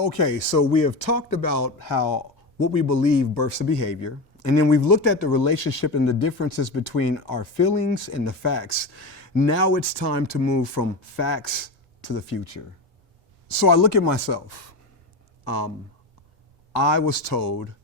Okay, so we have talked about how what we believe births a behavior, and then we've looked at the relationship and the differences between our feelings and the facts. Now it's time to move from facts to the future. So I look at myself. I was told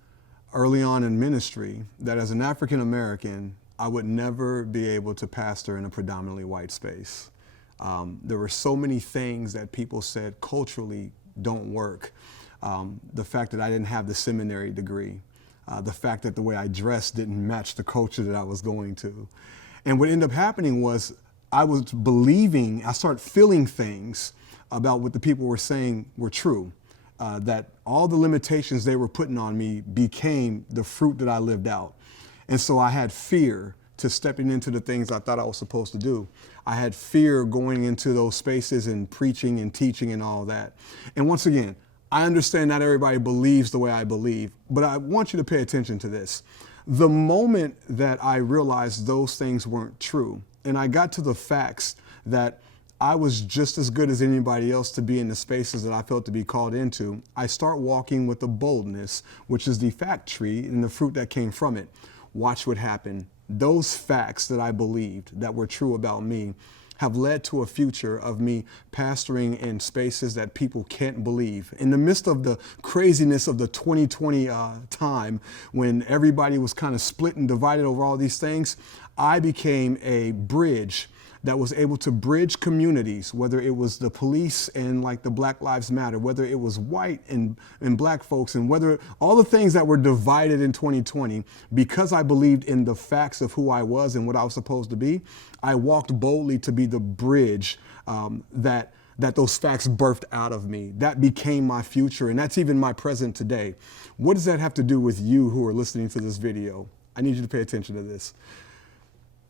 early on in ministry that as an African American, I would never be able to pastor in a predominantly white space. There were so many things that people said culturally don't work. The fact that I didn't have the seminary degree, the fact that the way I dressed didn't match the culture that I was going to. And what ended up happening was I started feeling things about what the people were saying were true. That all the limitations they were putting on me became the fruit that I lived out. And so I had fear to stepping into the things I thought I was supposed to do. I had fear going into those spaces and preaching and teaching and all that. And once again, I understand not everybody believes the way I believe, but I want you to pay attention to this. The moment that I realized those things weren't true, and I got to the facts that I was just as good as anybody else to be in the spaces that I felt to be called into, I start walking with the boldness, which is the fact tree and the fruit that came from it. Watch what happened. Those facts that I believed that were true about me have led to a future of me pastoring in spaces that people can't believe. In the midst of the craziness of the 2020 time, when everybody was kind of split and divided over all these things, I became a bridge that was able to bridge communities, whether it was the police and like the Black Lives Matter, whether it was white and black folks, and whether all the things that were divided in 2020, because I believed in the facts of who I was and what I was supposed to be, I walked boldly to be the bridge that those facts birthed out of me. That became my future, and that's even my present today. What does that have to do with you who are listening to this video? I need you to pay attention to this.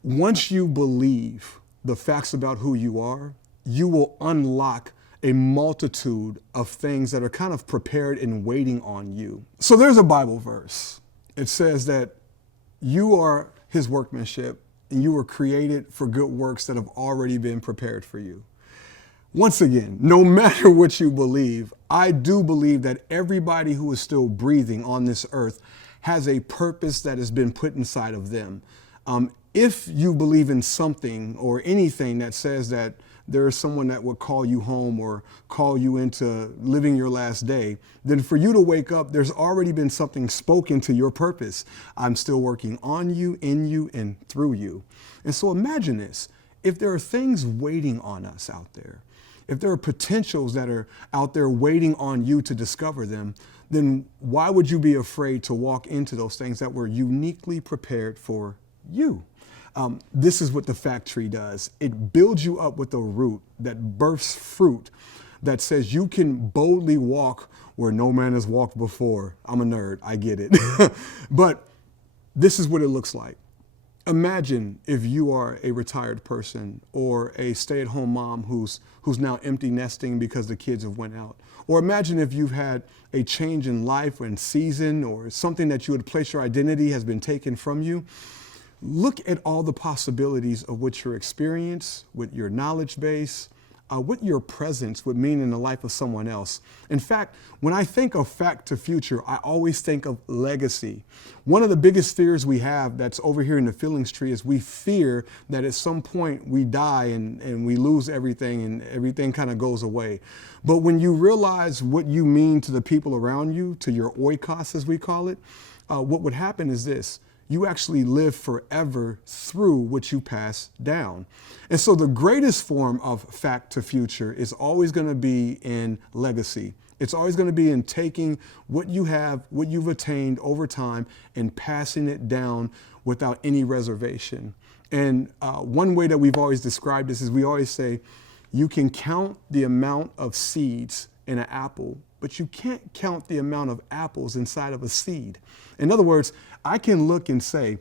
Once you believe the facts about who you are, you will unlock a multitude of things that are kind of prepared and waiting on you. So there's a Bible verse. It says that you are his workmanship and you were created for good works that have already been prepared for you. Once again, no matter what you believe, I do believe that everybody who is still breathing on this earth has a purpose that has been put inside of them. If you believe in something or anything that says that there is someone that would call you home or call you into living your last day, then for you to wake up, there's already been something spoken to your purpose. I'm still working on you, in you, and through you. And so imagine this. If there are things waiting on us out there, if there are potentials that are out there waiting on you to discover them, then why would you be afraid to walk into those things that were uniquely prepared for you? This is what the fact tree does. It builds you up with a root that births fruit that says you can boldly walk where no man has walked before. I'm a nerd, I get it. But this is what it looks like. Imagine if you are a retired person or a stay-at-home mom who's now empty nesting because the kids have went out. Or imagine if you've had a change in life or in season or something that you would place your identity has been taken from you. Look at all the possibilities of what your experience, what your knowledge base, what your presence would mean in the life of someone else. In fact, when I think of fact to future, I always think of legacy. One of the biggest fears we have that's over here in the feelings tree is we fear that at some point we die and we lose everything and everything kind of goes away. But when you realize what you mean to the people around you, to your oikos as we call it, what would happen is this. You actually live forever through what you pass down. And so the greatest form of fact to future is always going to be in legacy. It's always going to be in taking what you have, what you've attained over time, and passing it down without any reservation. And one way that we've always described this is we always say, you can count the amount of seeds in an apple, but you can't count the amount of apples inside of a seed. In other words, I can look and say,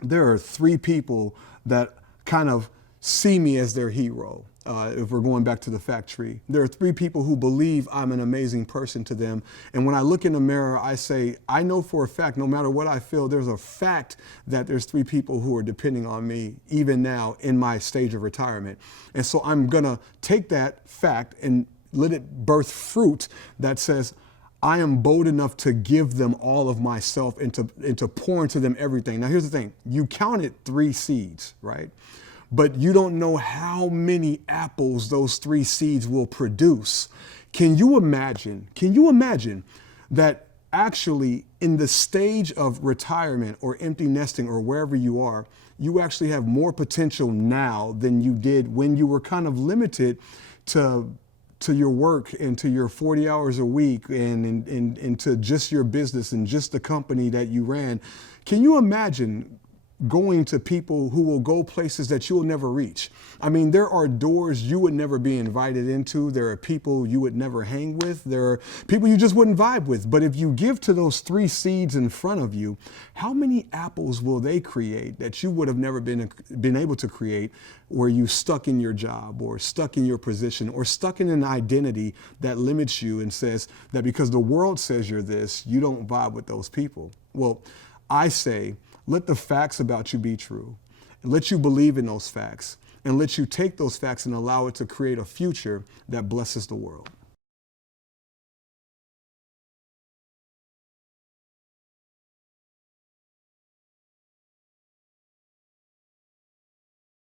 there are 3 people that kind of see me as their hero. If we're going back to the fact tree, there are 3 people who believe I'm an amazing person to them. And when I look in the mirror, I say, I know for a fact, no matter what I feel, there's a fact that there's 3 people who are depending on me, even now in my stage of retirement. And so I'm going to take that fact and it birth fruit that says, I am bold enough to give them all of myself and to pour into them everything. Now, here's the thing. You counted 3 seeds, right? But you don't know how many apples those 3 seeds will produce. Can you imagine that actually in the stage of retirement or empty nesting or wherever you are, you actually have more potential now than you did when you were kind of limited to your work and to your 40 hours a week and to just your business and just the company that you ran. Can you imagine going to people who will go places that you will never reach? I mean, there are doors you would never be invited into. There are people you would never hang with. There are people you just wouldn't vibe with. But if you give to those 3 seeds in front of you, how many apples will they create that you would have never been able to create, where you stuck in your job or stuck in your position or stuck in an identity that limits you and says that because the world says you're this, you don't vibe with those people? Well, I say, let the facts about you be true, and let you believe in those facts, and let you take those facts and allow it to create a future that blesses the world.